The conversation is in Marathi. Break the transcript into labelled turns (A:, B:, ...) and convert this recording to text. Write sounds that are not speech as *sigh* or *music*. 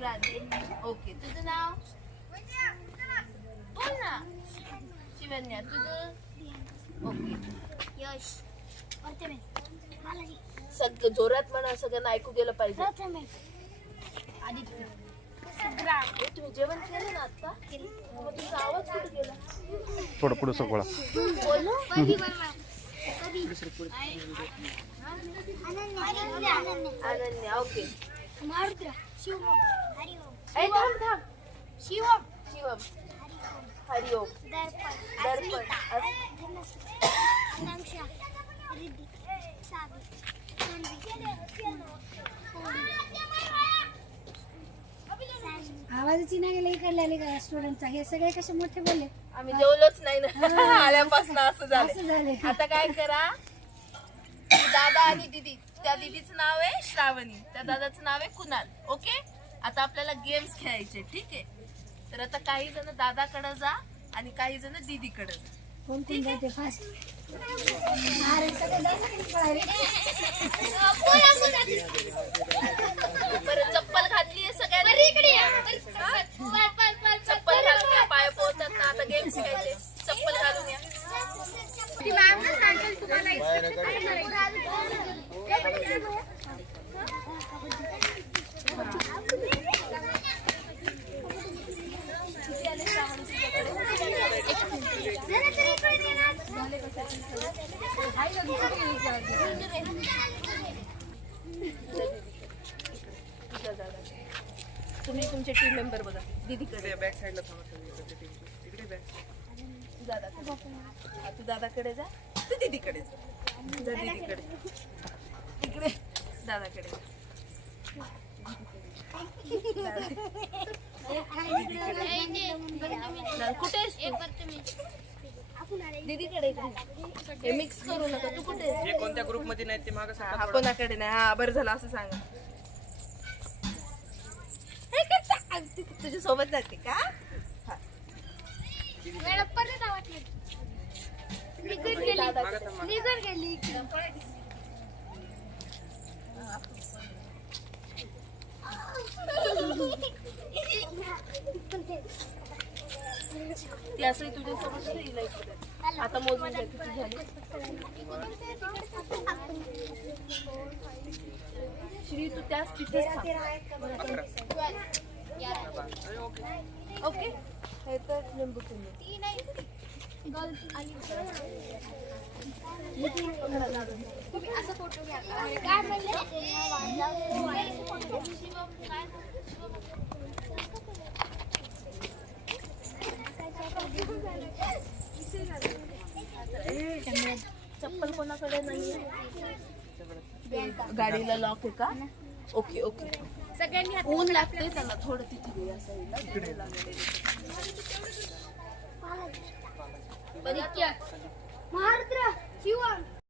A: शिवरात्री ओके तुझं नाव? बोल ना. शिवन्या तुझं? ओके
B: यश.
A: सगळं जोरात म्हणा सगळ्यांना ऐकू गेलं पाहिजे.
B: आदित्य.
A: तुम्ही जेवण केलं ना आता? मग तुमचा आवाज कुठे गेला?
C: थोडं पुढे सगळा
A: बोलो?
B: कधी बनवा? कधी? अनन्या.
A: ओके
B: मारुद्र
A: ए, थांब थांब.
B: शिवम
A: शिवम. हरिओम.
B: दर्पण.
D: आवाजाची नाही गेला इकडल्या स्टुडंटचा हे सगळे कसे मोठे बोलले?
A: आम्ही जेवलोच नाही ना. *laughs* आल्यापासून असं
D: असं
A: झालं
D: झाले
A: आता काय करा? दादा आणि दीदी. त्या दीदीचं नाव आहे श्रावणी. त्या दादाचं नाव आहे कुणाल. ओके? आता आपल्याला गेम्स खेळायचे ठीक आहे? तर आता काही जण दादाकडे जा आणि काही जण दीदीकडे जा.
D: कोण कोण जाते फास्ट अरे सगळे जायला पळाले.
A: बरं चप्पल घातली आहे सगळ्यांनी? चप्पल घालून या पाय पोहतात ना. आता गेम्स खेळायचे. चप्पल घालून या. तुझा दादा. तुम्ही तुमचे टीम मेंबर बघा. दीदीकडे
E: बॅक साईडला थांबा तिकडे बॅक
A: हा, तू दादाकडे जा. तू दीदीकडे जा. जा दीदीकडे. इकडे. दादाकडे. जा. कुठे आहेस तू? दीदीकडे. हे मिक्स करू नका. तू कुठे?
E: जे कोणत्या ग्रुपमध्ये नाही ते मागं
A: हा कोणाकडे नाही. हा बरं झालं असं सांगा. *laughs* हे. तुझ्या सोबत जाते का हा. दादा-
B: निघून गेली. *laughs*
A: तुझ्या सोबत येईल. आता मोजून घ्या किती झाली? श्री तू त्याच तिथेच. ओके. हे तर लिंबू पिंबू
B: असं फोटो घ्या. काय
A: चप्पल कोणाकडे नाही गाडीला लॉक आहे का? ओके ओके
B: सगळ्यांनी
A: ऊन लागते त्याला थोडं तिथे दे